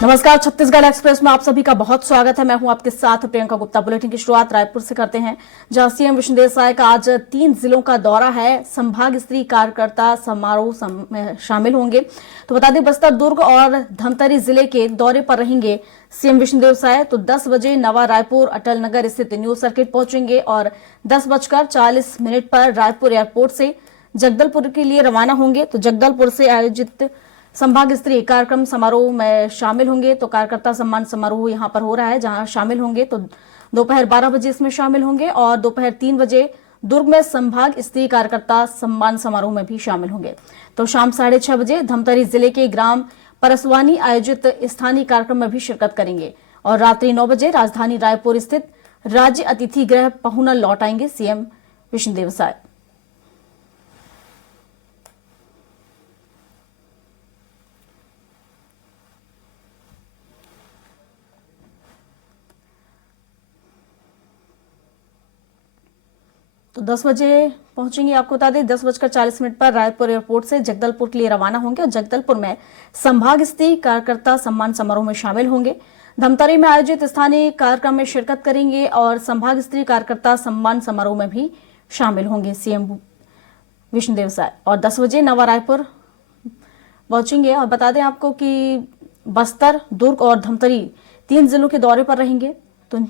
नमस्कार, छत्तीसगढ़ एक्सप्रेस में आप सभी का बहुत स्वागत है। मैं हूं आपके साथ प्रियंका गुप्ता। बुलेटिन की शुरुआत रायपुर से करते हैं, जहां सीएम विष्णुदेव साय का आज 3 जिलों का दौरा है। संभाग स्तरीय कार्यकर्ता समारोह में शामिल होंगे। तो बता दें, बस्तर, दुर्ग और धमतरी जिले के दौरे पर रहेंगे सीएम विष्णुदेव साय। तो 10 बजे नवा रायपुर अटल नगर स्थित न्यू सर्किट पहुंचेंगे और 10:40 पर रायपुर एयरपोर्ट से जगदलपुर के लिए रवाना होंगे। तो जगदलपुर से आयोजित संभाग स्तरीय कार्यक्रम समारोह में शामिल होंगे। तो कार्यकर्ता सम्मान समारोह यहां पर हो रहा है, जहां शामिल होंगे। तो दोपहर 12 बजे इसमें शामिल होंगे और दोपहर 3 बजे दुर्ग में संभाग स्तरीय कार्यकर्ता सम्मान समारोह में भी शामिल होंगे। तो शाम 6:30 बजे धमतरी जिले के ग्राम परसवानी आयोजित स्थानीय कार्यक्रम में भी शिरकत करेंगे और रात्रि 9 बजे राजधानी रायपुर स्थित राज्य अतिथि गृह पहुना लौट आएंगे सीएम विष्णुदेव साय। तो 10 बजे पहुंचेंगे। आपको बता दें, 10:40 पर रायपुर एयरपोर्ट से जगदलपुर के लिए रवाना होंगे और जगदलपुर में संभाग स्तरीय कार्यकर्ता सम्मान समारोह में शामिल होंगे। धमतरी में आयोजित स्थानीय कार्यक्रम में शिरकत करेंगे और संभाग स्तरीय कार्यकर्ता सम्मान समारोह में भी शामिल होंगे सीएम विष्णुदेव साय। और 10 बजे नवा रायपुर पहुंचेंगे। और बता दें आपको कि बस्तर, दुर्ग और धमतरी 3 जिलों के दौरे पर रहेंगे। तो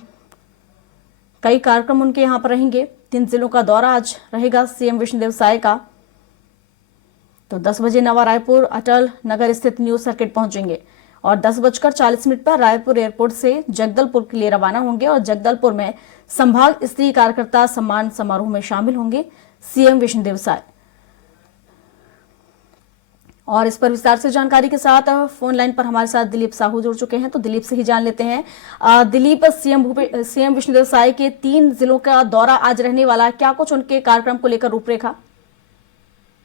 कई कार्यक्रम उनके यहाँ पर रहेंगे। 3 जिलों का दौरा आज रहेगा सीएम विष्णुदेव साय का। तो 10 बजे नवा रायपुर अटल नगर स्थित न्यू सर्किट पहुंचेंगे और 10:40 पर रायपुर एयरपोर्ट से जगदलपुर के लिए रवाना होंगे और जगदलपुर में संभाग स्तरीय कार्यकर्ता सम्मान समारोह में शामिल होंगे सीएम विष्णुदेव साय। और इस पर विस्तार से जानकारी के साथ फोन लाइन पर हमारे साथ दिलीप साहू जुड़ चुके हैं। तो दिलीप से ही जान लेते हैं। दिलीप, सीएम विष्णुदेव साय के 3 जिलों का दौरा आज रहने वाला है, क्या कुछ उनके कार्यक्रम को लेकर रूपरेखा?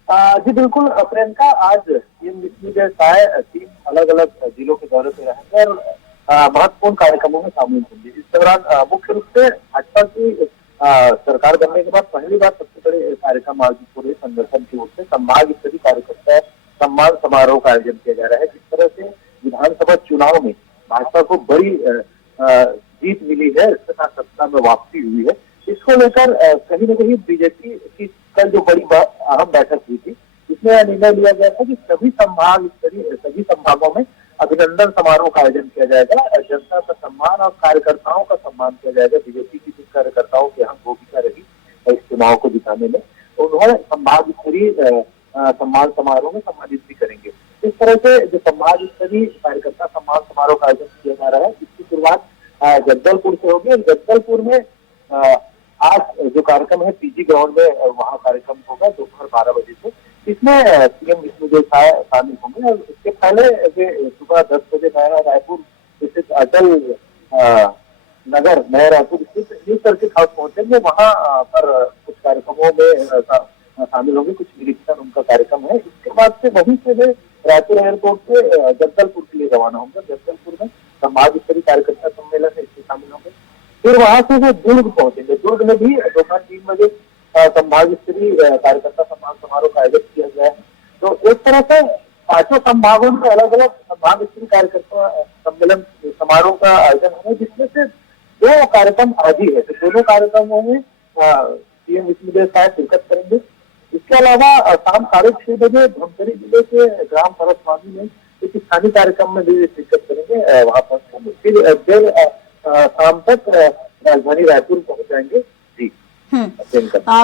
जी बिल्कुल प्रियंका, आज सीएम विष्णुदेव साय 3 अलग अलग जिलों के दौरे पे रहेंगे और महत्वपूर्ण कार्यक्रमों में शामिल होंगे। इस दौरान मुख्य रूप से भाजपा की सरकार बनने के बाद पहली बार सबसे बड़े कार्यक्रम आयोजित हो रहे संगठन की ओर से संभाग स्तरीय कार्यकर्ता सम्मान समारोह का आयोजन किया जा रहा है। जिस तरह से विधानसभा चुनाव में भाजपा को बड़ी जीत मिली है, इसके साथ सत्ता में वापसी हुई है, इसको लेकर कहीं न कहीं बीजेपी की कल जो बड़ी अहम बैठक हुई थी, इसमें यह निर्णय लिया गया था कि सभी संभागों में अभिनंदन समारोह का आयोजन किया जाएगा। जनता का सम्मान और कार्यकर्ताओं का सम्मान किया जाएगा। बीजेपी की जिन कार्यकर्ताओं की अहम भूमिका रही इस चुनाव को जिताने में, उन्होंने संभाग स्तरीय सम्मान समारोह में सम्मानित भी करेंगे। इस तरह से जो संभाग स्तरीय कार्यकर्ता सम्मान समारोह का आयोजन किया जा रहा है, इसकी शुरुआत जगदलपुर से होगी। जगदलपुर में आज जो कार्यक्रम है पीजी ग्राउंड में, वहाँ कार्यक्रम होगा दोपहर 12 बजे से। इसमें सीएम विष्णुदेव साय शामिल होंगे और इसके पहले वे सुबह 10 बजे नया रायपुर स्थित अटल नगर नया रायपुर स्थित न्यू सर्किट हाउस पहुंचेंगे। वहाँ पर कुछ कार्यक्रमों में शामिल होंगे, कुछ निरीक्षण उनका कार्यक्रम है। इसके बाद से वहीं से वे रायपुर एयरपोर्ट से जगदलपुर के लिए रवाना होंगे। जगदलपुर में संभाग स्तरीय कार्यकर्ता सम्मेलन है, इसमें शामिल होंगे। फिर वहां से वे दुर्ग पहुंचेंगे। दुर्ग में भी दोपहर 3 बजे संभाग स्तरीय कार्यकर्ता सम्मान समारोह का आयोजन किया गया है। तो एक तरह से 5 संभागों में अलग अलग संभाग स्तरीय कार्यकर्ता सम्मेलन समारोह का आयोजन होगा, जिसमें से 2 कार्यक्रम आज ही है। तो दोनों कार्यक्रमों में सीएम विष्णुदेव साय शिरकत करेंगे। इसके अलावा शाम 6:30 बजे धमतरी जिले के ग्राम परसवानी में एक स्थानीय कार्यक्रम में भी शिरकत करेंगे। वहां पर फिर देर शाम तक राजधानी रायपुर पहुंच जाएंगे। जी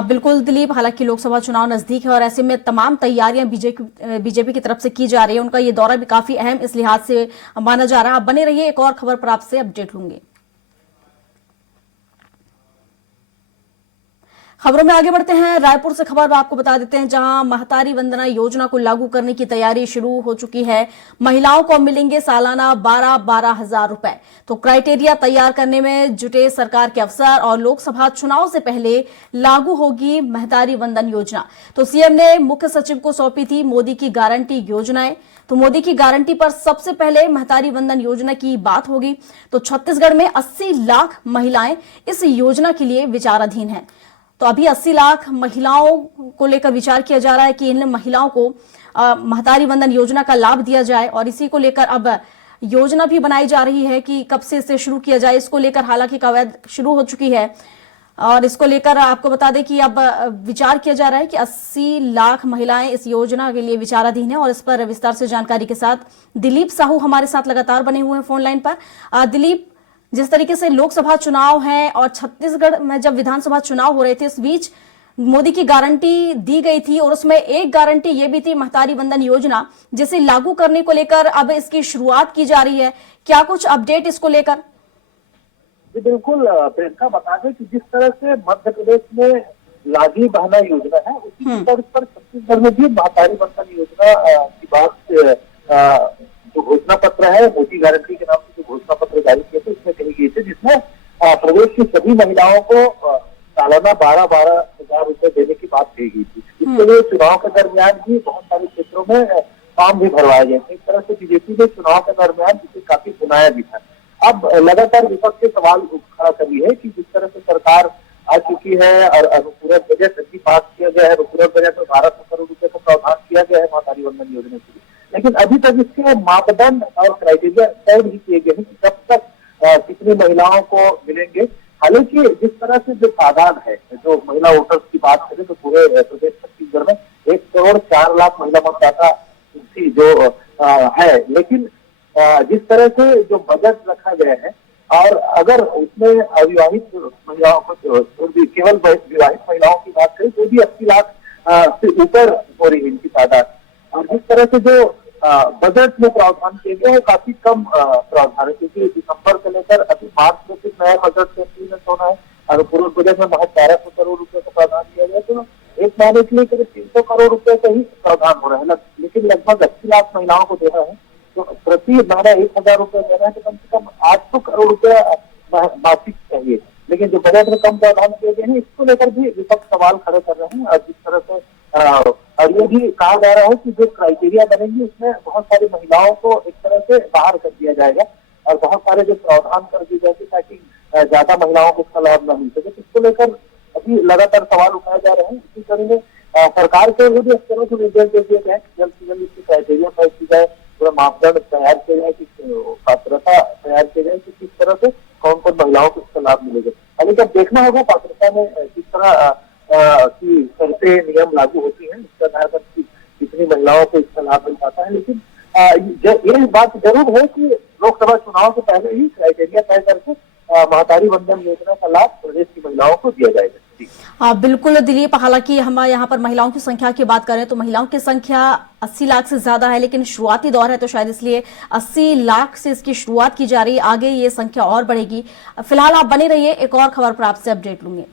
बिल्कुल दिलीप, हालांकि लोकसभा चुनाव नजदीक है और ऐसे में तमाम तैयारियां बीजेपी की तरफ से की जा रही है। उनका ये दौरा भी काफी अहम इस लिहाज से माना जा रहा है। आप बने रहिए, एक और खबर पर आपसे अपडेट लूंगी। खबरों में आगे बढ़ते हैं। रायपुर से खबर आपको बता देते हैं, जहां महतारी वंदना योजना को लागू करने की तैयारी शुरू हो चुकी है। महिलाओं को मिलेंगे सालाना 12 हजार रुपए। तो क्राइटेरिया तैयार करने में जुटे सरकार के अफसर और लोकसभा चुनाव से पहले लागू होगी महतारी वंदन योजना। तो सीएम ने मुख्य सचिव को सौंपी थी मोदी की गारंटी योजनाएं। तो मोदी की गारंटी पर सबसे पहले महतारी वंदन योजना की बात होगी। तो छत्तीसगढ़ में 80 लाख महिलाएं इस योजना के लिए विचाराधीन हैं। तो अभी 80 लाख महिलाओं को लेकर विचार किया जा रहा है कि इन महिलाओं को महतारी वंदन योजना का लाभ दिया जाए और इसी को लेकर अब योजना भी बनाई जा रही है कि कब से इसे शुरू किया जाए। इसको लेकर हालांकि कवायद शुरू हो चुकी है और इसको लेकर आपको बता दें कि अब विचार किया जा रहा है कि 80 लाख महिलाएं इस योजना के लिए विचाराधीन है। और इस पर विस्तार से जानकारी के साथ दिलीप साहू हमारे साथ लगातार बने हुए हैं फोन लाइन पर। दिलीप, जिस तरीके से लोकसभा चुनाव है और छत्तीसगढ़ में जब विधानसभा चुनाव हो रहे थे, इस बीच मोदी की गारंटी दी गई थी और उसमें एक गारंटी ये भी थी महतारी वंदन योजना, जिसे लागू करने को लेकर अब इसकी शुरुआत की जा रही है। क्या कुछ अपडेट इसको लेकर? जी बिल्कुल प्रियंका, बता दें कि जिस तरह से मध्य प्रदेश में लागी बहना योजना है, उसी तर्ज पर छत्तीसगढ़ में भी महतारी वंदन योजना की बात जो घोषणा पत्र है, मोदी गारंटी के नाम से जो घोषणा पत्र जारी किए थे उसमें कही गई थी, जिसमें प्रदेश की सभी महिलाओं को सालाना 12-12 हजार रुपए देने की बात कही गई थी। इसके लिए चुनाव के दरमियान भी बहुत सारे क्षेत्रों में फॉर्म भी भरवाए गए थे। इस तरह से बीजेपी ने चुनाव के दरमियान इसे काफी सुनाया भी था। अब लगातार विपक्ष के सवाल खड़ा कर रही है कि जिस तरह से सरकार आ चुकी है और अनुपूरक बजट भी पास किया गया है, अनुपूरक बजट में 1200 करोड़ रुपए का प्रावधान किया गया है महतारी वंदन योजना के लिए, लेकिन अभी तक इसके मापदंड और क्राइटेरिया तय नहीं किए गए हैं कि कब तक कितनी महिलाओं को मिलेंगे। हालांकि जिस तरह से जो तादाद है, जो महिला वोटर्स की बात करें तो पूरे प्रदेश छत्तीसगढ़ में 1 करोड़ 4 लाख महिला मतदाता जो है, लेकिन जिस तरह से जो बजट रखा गया है और अगर उसमें अविवाहित महिलाओं को केवल विवाहित महिलाओं की बात करें तो भी 80 लाख से ऊपर हो रही है इनकी तादाद। और जिस तरह से जो बजट में प्रावधान किए गए वो काफी कम प्रावधान है, क्योंकि दिसंबर से लेकर अभी मार्च में फिर नया बजट से इम्प्लीमेंट होना है और पूर्व बजट में महज 1300 करोड़ रुपए का प्रावधान किया गया, तो एक महीने के लिए करीब 300 करोड़ रुपए का ही प्रावधान हो रहा है, लेकिन लगभग 80 लाख महिलाओं को देना है तो प्रति महीना 1000 रुपए देना है, तो कम से कम 800 करोड़ रुपए मासिक चाहिए। लेकिन जो बजट में कम प्रावधान किए गए हैं इसको लेकर भी विपक्ष सवाल खड़े कर रहे हैं। और जिस तरह से और ये भी कहा जा रहा है कि जो क्राइटेरिया बनेंगे उसमें बहुत सारी महिलाओं को एक तरह से बाहर कर दिया जाएगा और बहुत सारे जो प्रावधान कर दिए जाएंगे ताकि ज्यादा महिलाओं को इसका लाभ न मिल सके। तो इसको लेकर अभी लगातार सवाल उठाए जा रहे हैं। इसी कड़ी में सरकार के भी अफसरों को निर्देश दे दिए गए कि जल्द से जल्द इसकी क्राइटेरिया तय की जाए, पूरा मापदंड तैयार किया जाए, कि पात्रता तैयार की जाए कि किस तरह से कौन कौन महिलाओं को इसका लाभ मिलेगा। हालांकि अब देखना होगा पात्रता में किस तरह की शर्तें नियम लागू होती हैं, इसके आधार पर कितनी महिलाओं को इसका लाभ मिल पाता है। लेकिन ये बात जरूर है कि लोकसभा चुनाव से पहले ही क्राइटेरिया तय करके महतारी वंदन योजना का लाभ प्रदेश की महिलाओं को दिया जाएगा। हाँ बिल्कुल दिलीप, हालांकि हम यहाँ पर महिलाओं की संख्या की बात करें तो महिलाओं की संख्या 80 लाख से ज्यादा है, लेकिन शुरुआती दौर है तो शायद इसलिए 80 लाख से इसकी शुरुआत की जा रही है। आगे ये संख्या और बढ़ेगी। फिलहाल आप बने रहिए, एक और खबर पर आपसे अपडेट लूंगी।